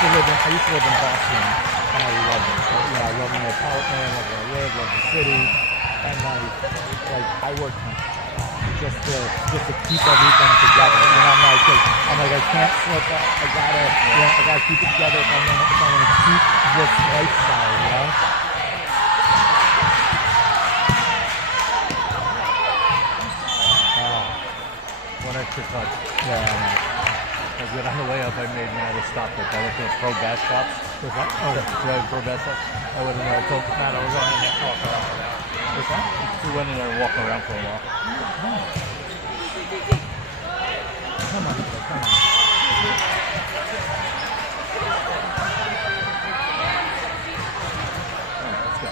used to live in Boston, and I loved it. So, you know, I love my apartment, love where I live, love the city, and like I work just to keep everything together. You know, I'm like I can't slip up. I gotta keep it together if I want to keep this lifestyle. You know. One extra touch. Yeah. I was good on the way up. I made Matt to stop it. I went to the Pro Bass Shops. What's that? Oh, yeah, Pro Bass Shops. I went in there. I told Matt I was on in there to walk around for an hour. what's that? We went in there and walked around for a while. Come on. Let's go.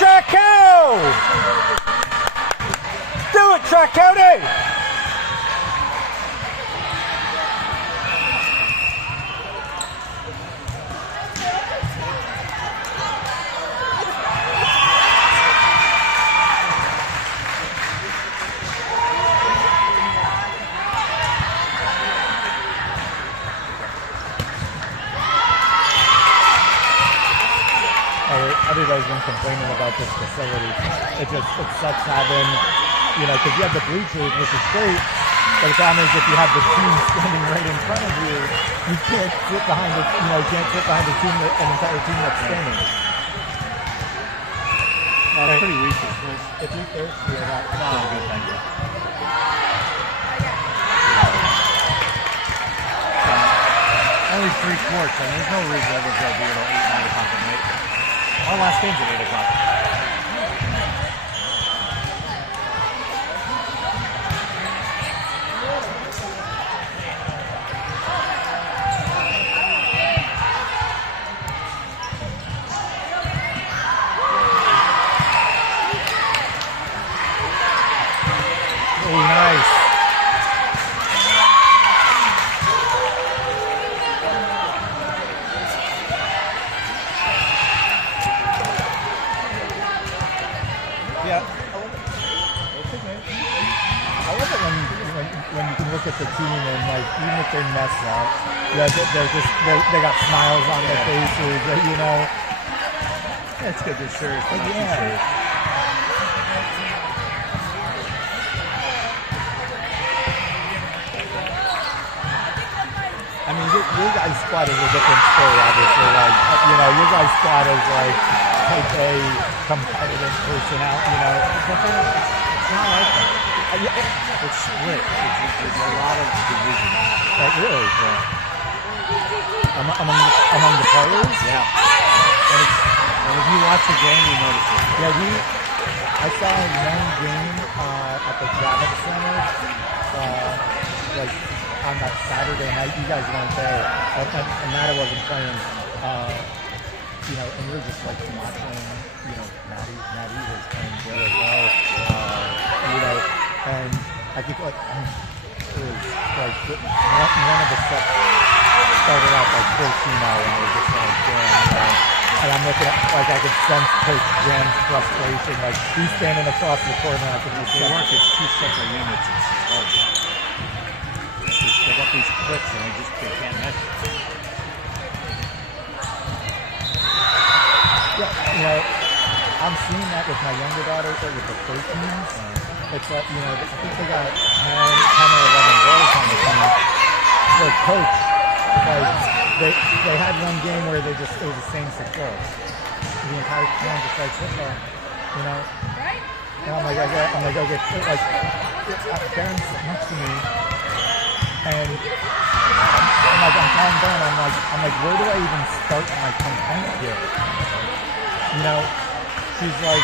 TriCounty! Do it, TriCounty! Everybody's been complaining about this facility. It sucks having, you know, because you have the bleachers, which is great, but the problem is if you have the team standing right in front of you, you can't sit behind the, you know, you can't sit behind the team, an entire team that's standing. That's pretty weak. If you thirsty or not. No, I'm good, thank you. Only 3 quarts, and there's no reason I would go be able to 8, 9 o'clock at night. Our last game's at 8 o'clock. Oh, nice. Yeah. I love it when you can look at the team and like even if they mess up, they got smiles on their faces, you know. That's good. They're serious. Yeah. I mean, your guys' squad is a different story, obviously. Like, you know, your guys' squad is like type A competitive personality, you know. It's not like that. It's split. There's a lot of division. Like, really? Yeah. Among the players? Yeah. And if you watch the game, you notice it. Yeah, I saw one game at the Javits Center, like on that Saturday night. You guys weren't there, and Matt wasn't playing. You know, and we were just like watching. You know, Maddie was playing really well. You know, and I think like it was like one of the sets started out like 14-0, and it was just like damn. You know, and I'm looking at, like, I could sense Coach Jen's frustration. Like, he's standing across the corner. I could just work. It's 2 separate units. It's hard. They got these clicks, and they can't measure. Yeah, you know, I'm seeing that with my younger daughter, with the 13s. It's like, you know, I think they got 10 or 11 girls on the team. Their coach, like, they had one game where it was the same 6 girls. The entire time, just like football, you know. And I'm like, okay, like, Darren's next to me, and I'm telling Darren, I'm like, where do I even start my complaint here? You know, she's like,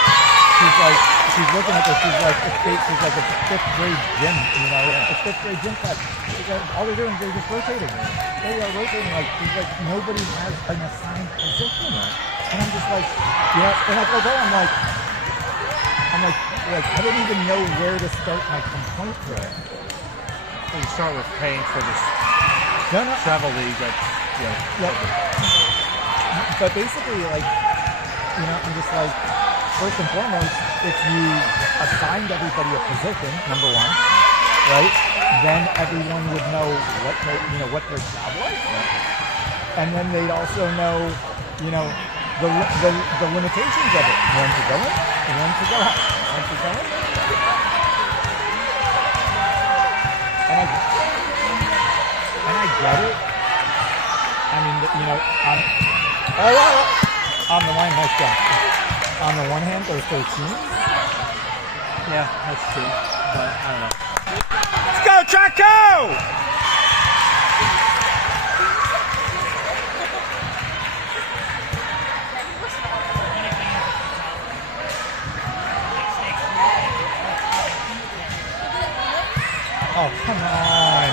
she's looking at this. She's like, it's a fifth grade gym, you know, it's fifth grade gym class. She's like, all they're doing is they're just rotating. They are rotating. Like, she's like, nobody has an assigned position. And I'm just like, you know, and like, although I'm like, I don't even know where to start my complaint with. So you start with paying for this travel league that's, you know. But basically, like, you know, I'm just like, first and foremost, if you assigned everybody a position, number one, right, then everyone would know what their job was, and then they'd also know, you know, the limitations of it, when to go in, when to go out, when to go in. And I get it. I mean, you know, on the line, nice job. On the one hand, there's 13. Yeah, that's true. But I don't know. Let's go, Traco! Oh, come on.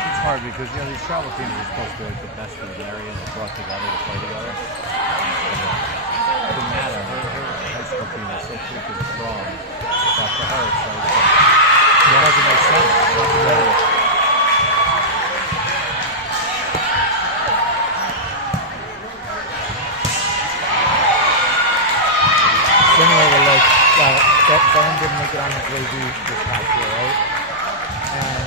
It's hard because, you know, these travel teams are supposed to be like the best in the area and they're brought together to play together. It doesn't matter. Her high school team is so freaking strong that for her it's like, it doesn't make sense. Similarly, like, Sam didn't make it on the JV this past year, right? And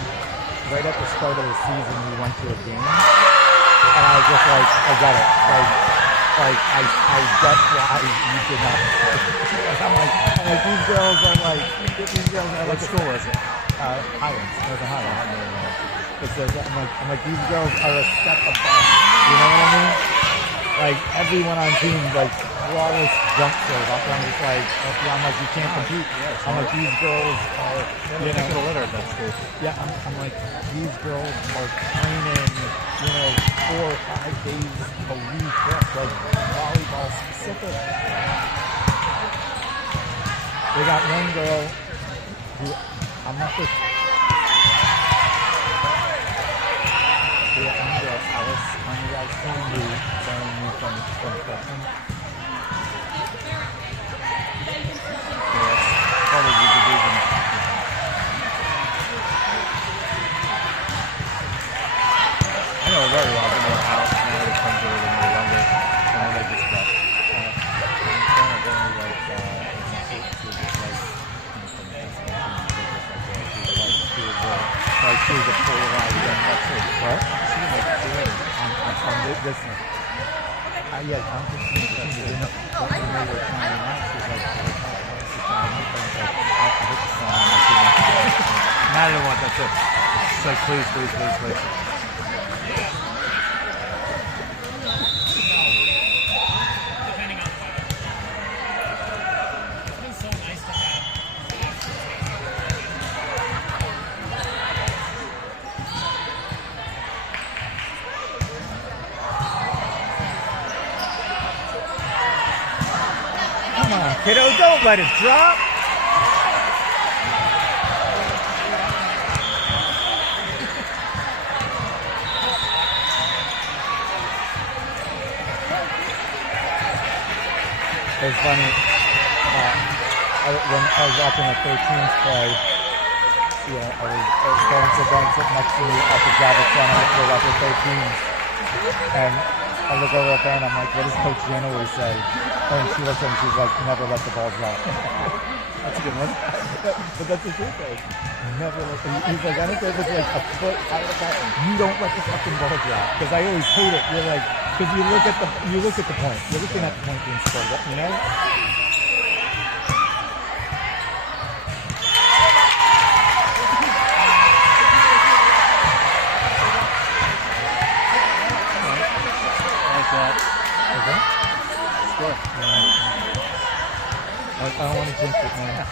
right at the start of the season, we went to a game, and I was just like, I get it. Like I get why you did not. I'm like, these girls are like. What school was it? Highlands, Northern Highlands. I'm like, these girls are a step above. You know what I mean? Like, everyone on team, like, flawless jump serve. I'm just like, I'm like, you can't compete. I'm like, these girls are, you know. Get a litter at that school. Yeah, I'm like, these girls are training, you know, 4 or 5 days a week, like, volleyball specific. They got one girl who, I'm not sure. Alice on the guys team who joined me from Brooklyn. Prodigy division. I know her very well. I've been to her house. Now they're friends with her when they were younger. And then they just got like she was a polarized and that's it. What? She was like good on this. Yeah, I'm just saying she didn't know what they were trying out. She's like, Not even one, that's it. She's like, please. Come on, kiddo, don't let it drop. It was funny. When I was watching the 13s play, you know, I was going to Ben sitting next to me at the Java Center for watching 13s. And I look over at Ben, I'm like, what does Coach Jan always say? And she looks at me, she's like, never let the ball drop. That's a good one. But that's the truth, like, never let the, he's like, I don't care if it's like a foot out of that, you don't let the fucking ball drop. Because I always hate it. You're like, because you look at the point. You're looking at the point being scored, you know? Okay? Score. I don't want to jinx it, man.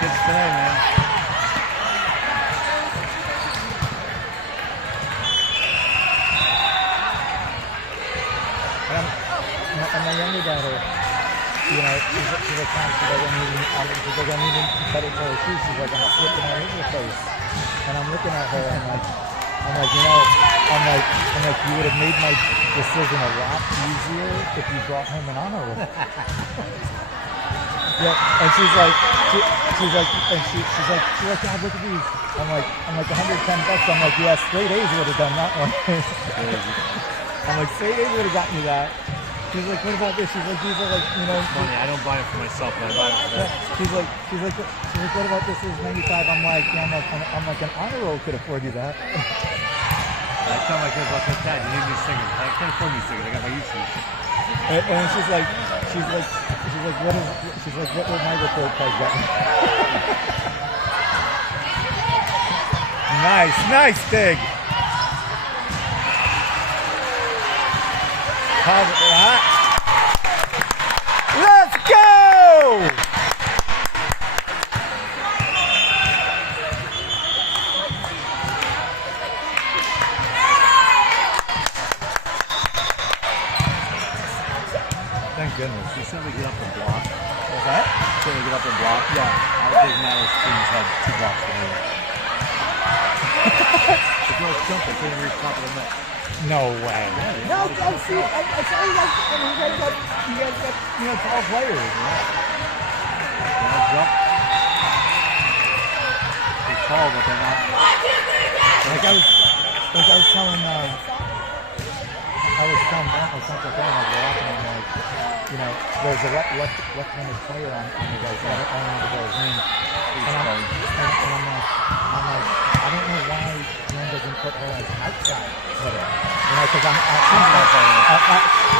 Kids today, man. And my younger daughter, you know, she's like, "Mom, she's like, I need to cut it for her shoes." She's like, "I'm slipping all over the place." And I'm looking at her, and I'm like, you know, you would have made my decision a lot easier if you brought home an honor roll. Yeah, and she's like, "Dad, look at these." I'm like, $110. I'm like, "Yeah, straight A's would have done that one." I'm like, straight A's would have gotten you that. She's like, "What about this?" She's like, "These are like, you know." Funny, I don't buy it for myself, but I buy it for them. She's like, "What about this? Is 95?" I'm like, "Yeah." I'm like, an honor roll could afford you that. I tell my kids, "Dad, you need me singing. I can't afford me singing. I got my YouTube." And she's like, "What will my report card get me?" Nice, Big. Let's go! Thank goodness. You said we get up and block. What's that? You said we get up and block? Yeah. I think Matt's teams had 2 blocks for me. The girls jumped. They couldn't reach top of the net. No way. No, I see. I saw you guys. I mean, you guys got, you know, tall players. Yeah. Jump. They're tall, but they're not. Like I was telling Brent or something like that, and I was laughing, and like, you know, there's a left-handed player on you guys. I don't remember the guy's name. And I'm like, I don't know why Glenn doesn't put her as outside hitter. You know, because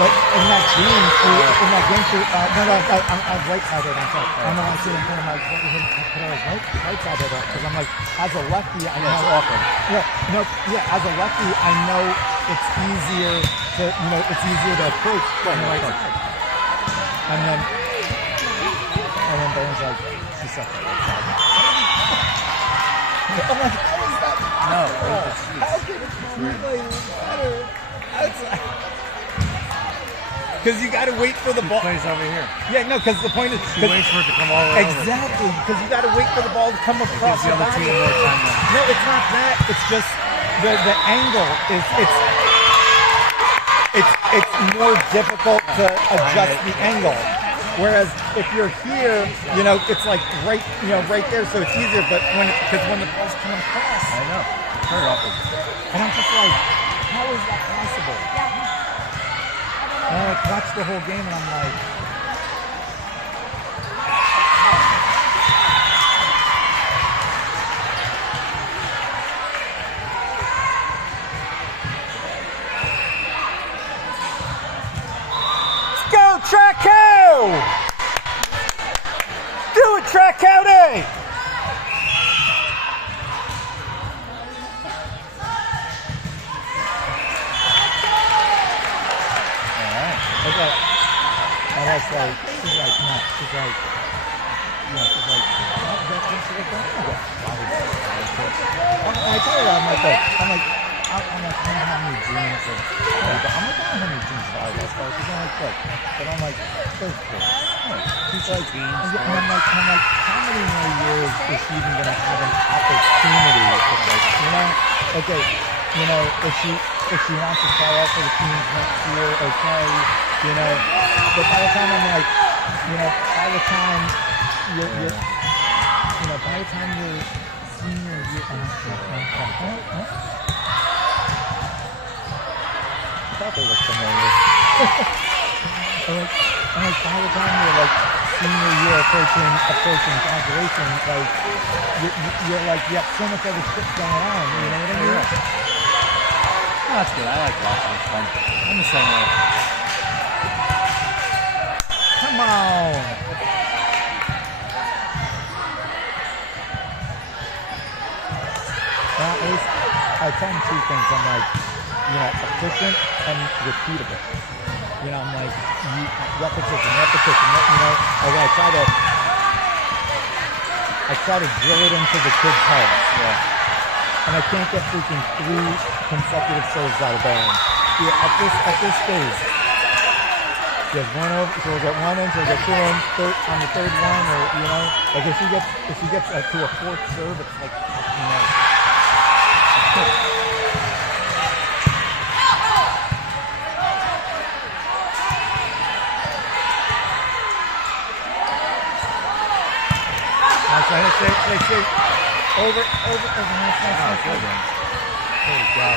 but in that game, I'm right side hitter. I'm sorry. I'm the one sitting here. I'm like, put her as right side hitter, because I'm like, as a lefty, I know. As a lefty, I know it's easier to approach from the right side. And then Baron's like, she sucks at right side. I'm like, how is that possible? How can it be better outside? Because you got to wait for the ball. He plays over here. Yeah, no, because the point is... He waits for it to come all the way over. Exactly, because you got to wait for the ball to come across the other team more time now. No, it's not that. It's just the angle is... It's more difficult to adjust the angle. Whereas if you're here, you know, it's like right there, so it's easier. But when the ball's coming across, I know. Very often. and I'm just like, how is that possible? And I like watch the whole game, and I'm like, let's go, TriCounty! Do it, TriCounty! Okay. And that's like, she's like, no, she's like, I tell her that, I'm like, I don't have any dreams of, I don't have any dreams of volleyball stars. She's like, look, but I'm like, those kids. She's like, and I'm like, how many more years is she even going to have an opportunity? Okay, you know, if she wants to try out for the teams next year, okay, you know, but by the time I'm like, you know, by the time you're senior year, I thought they looked familiar. I'm like, by the time you're like senior year approaching graduation, like you're like, you have so much other shit going on, you know what I mean? Oh, that's good. I like watching. It's fun. I'm the same way. Come on. I tell them 2 things. I'm like, you know, efficient and repeatable. you know, I'm like, repetition, you know, like I try to drill it into the kids' heads. Yeah. And I can't get freaking 3 consecutive serves out of Baron. Yeah, at this stage, she has one over, so we'll get 1 in, so we'll get 2 in, on the third one, or, you know, like if she gets to a 4th serve, it's like, you know. Say, over, nice. There you go.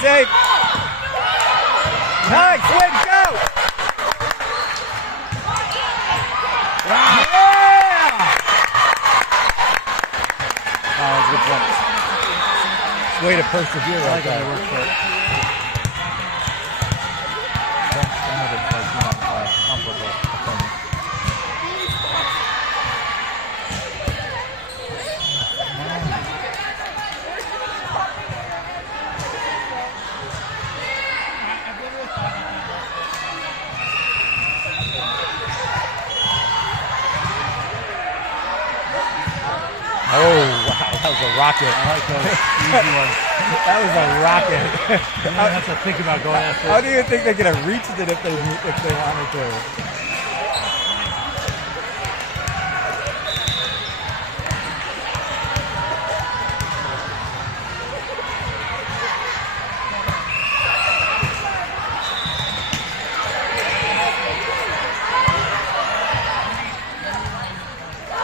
Safe. Nice, way to go! Yeah! Oh, that was a good point. Way to persevere like that. Some of it's like, you know, comparable opponent. Oh, wow, that was a rocket. I like those easy ones. That was a rocket. You don't have to think about going after it. I don't even think they could have reached it if they wanted to.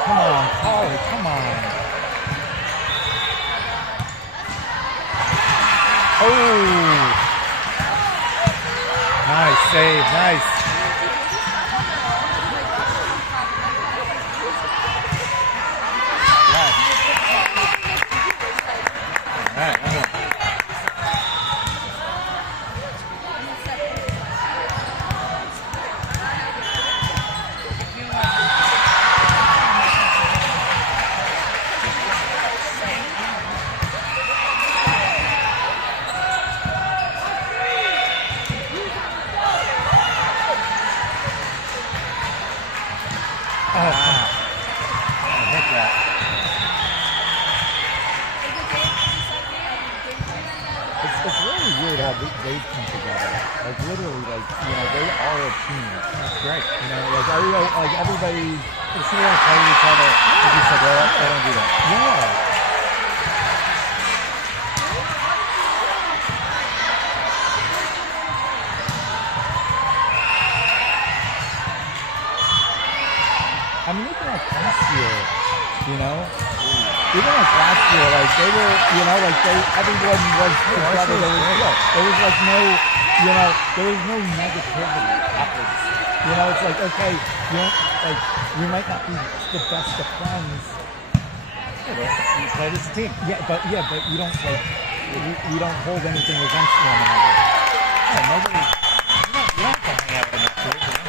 Come on, Carly, come on. Oh! Nice save, nice. It's really weird how they come together. Like literally, like, you know, they are a team. That's great. You know, like everybody. If you want to play each other, if you said, well, they don't do that. Yeah. I mean, even like last year, you know, even like last year, like they were, you know, like everyone was together. There was like no, you know, there was no negativity. You know, it's like, okay, you know, like we might not be the best of friends. You play this team. But you don't like, we don't hold anything against one another. Yeah, nobody, you don't have to hang out with them.